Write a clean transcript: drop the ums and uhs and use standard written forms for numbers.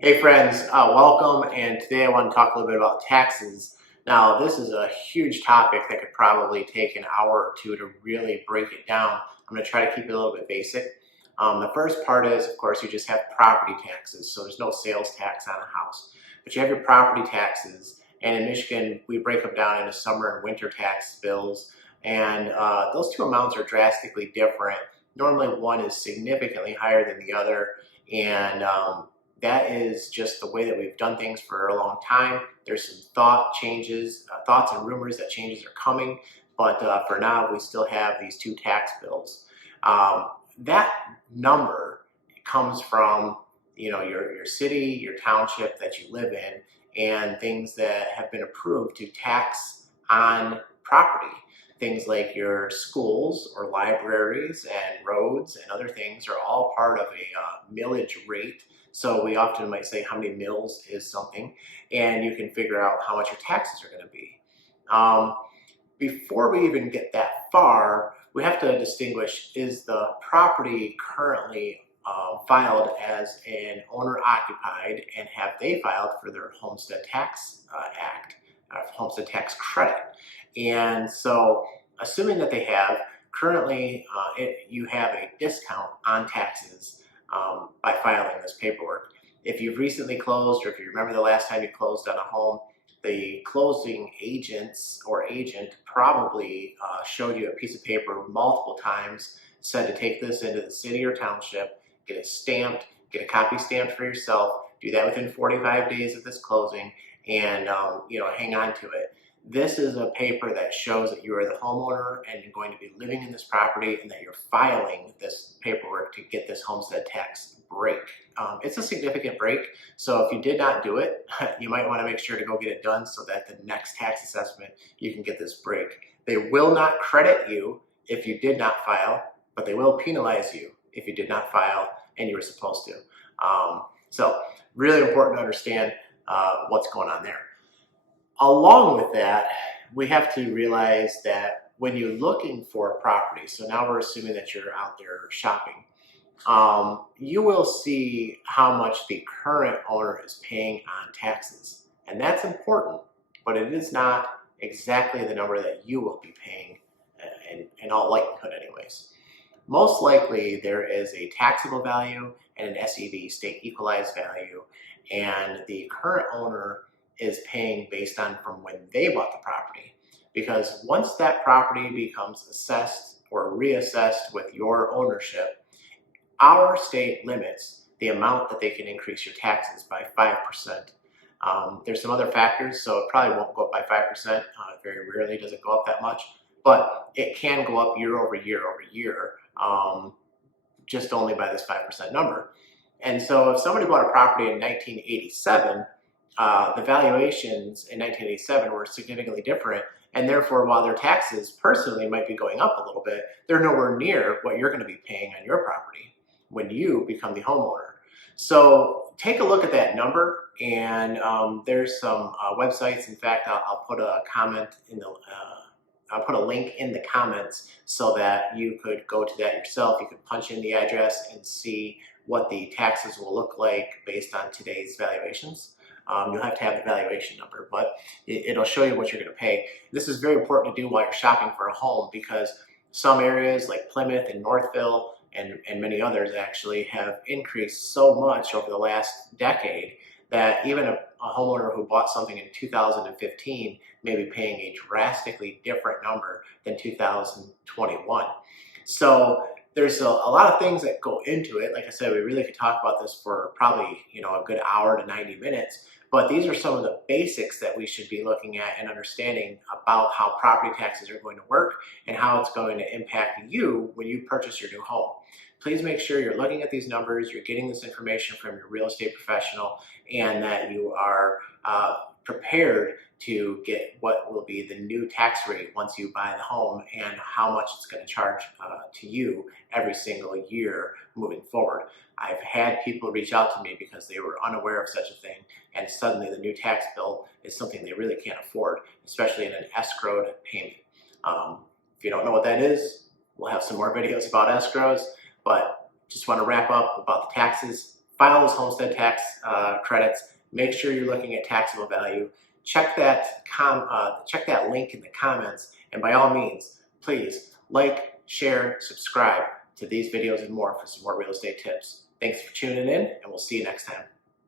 Hey friends, welcome, and today I want to talk a little bit about taxes. Now, this is a huge topic that could probably take an hour or two to really break it down. I'm going to try to keep it a little bit basic. The first part is, of course, you just have property taxes, so there's no sales tax on a house. But you have your property taxes, and in Michigan, we break them down into summer and winter tax bills, and those two amounts are drastically different. Normally, one is significantly higher than the other, and that is just the way that we've done things for a long time. There's some thoughts and rumors that changes are coming, but for now we still have these two tax bills. That number comes from your city, your township that you live in, and things that have been approved to tax on property. Things like your schools or libraries and roads and other things are all part of a millage rate. So we often might say how many mills is something, and you can figure out how much your taxes are going to be. Um, Before we even get that far, we have to distinguish, is the property currently filed as an owner occupied, and have they filed for their Homestead Tax Act, Homestead Tax Credit? And so, assuming that they have, currently you have a discount on taxes by filing this paperwork. If you've recently closed, or if you remember the last time you closed on a home, the closing agents or agent probably showed you a piece of paper multiple times, said to take this into the city or township, get it stamped, get a copy stamped for yourself, do that within 45 days of this closing, and hang on to it. This is a paper that shows that you are the homeowner and you're going to be living in this property, and that you're filing this paperwork to get this homestead tax break. It's a significant break, so if you did not do it, you might want to make sure to go get it done so that the next tax assessment you can get this break. They will not credit you if you did not file, but they will penalize you if you did not file and you were supposed to. So really important to understand what's going on there. Along with that, we have to realize that when you're looking for a property, so now we're assuming that you're out there shopping, you will see how much the current owner is paying on taxes. And that's important, but it is not exactly the number that you will be paying in all likelihood anyways. Most likely there is a taxable value and an SEV, state equalized value, and the current owner is paying based on from when they bought the property. Because once that property becomes assessed or reassessed with your ownership, our state limits the amount that they can increase your taxes by 5%. There's some other factors, so it probably won't go up by 5%. Very rarely does it go up that much, but it can go up year over year over year, just only by this 5% number. And so if somebody bought a property in 1987, the valuations in 1987 were significantly different, and therefore while their taxes personally might be going up a little bit, they're nowhere near what you're going to be paying on your property when you become the homeowner. So take a look at that number, and there's some websites. In fact, I'll put a comment in the I'll put a link in the comments so that you could go to that yourself. You could punch in the address and see what the taxes will look like based on today's valuations. You'll have to have the valuation number, but it'll show you what you're going to pay. This is very important to do while you're shopping for a home, because some areas like Plymouth and Northville and many others actually have increased so much over the last decade that even a homeowner who bought something in 2015 may be paying a drastically different number than 2021. So there's a lot of things that go into it. Like I said, we really could talk about this for probably a good hour to 90 minutes. But these are some of the basics that we should be looking at and understanding about how property taxes are going to work and how it's going to impact you when you purchase your new home. Please make sure you're looking at these numbers, you're getting this information from your real estate professional, and that you are prepared to get what will be the new tax rate once you buy the home, and how much it's going to charge to you every single year moving forward. I've had people reach out to me because they were unaware of such a thing, and suddenly the new tax bill is something they really can't afford, especially in an escrowed payment. If you don't know what that is, we'll have some more videos about escrows, but just want to wrap up about the taxes. file those homestead tax credits. Make sure you're looking at taxable value. Check that link in the comments, and by all means, please like, share, subscribe to these videos and more for some more real estate tips. Thanks for tuning in, and we'll see you next time.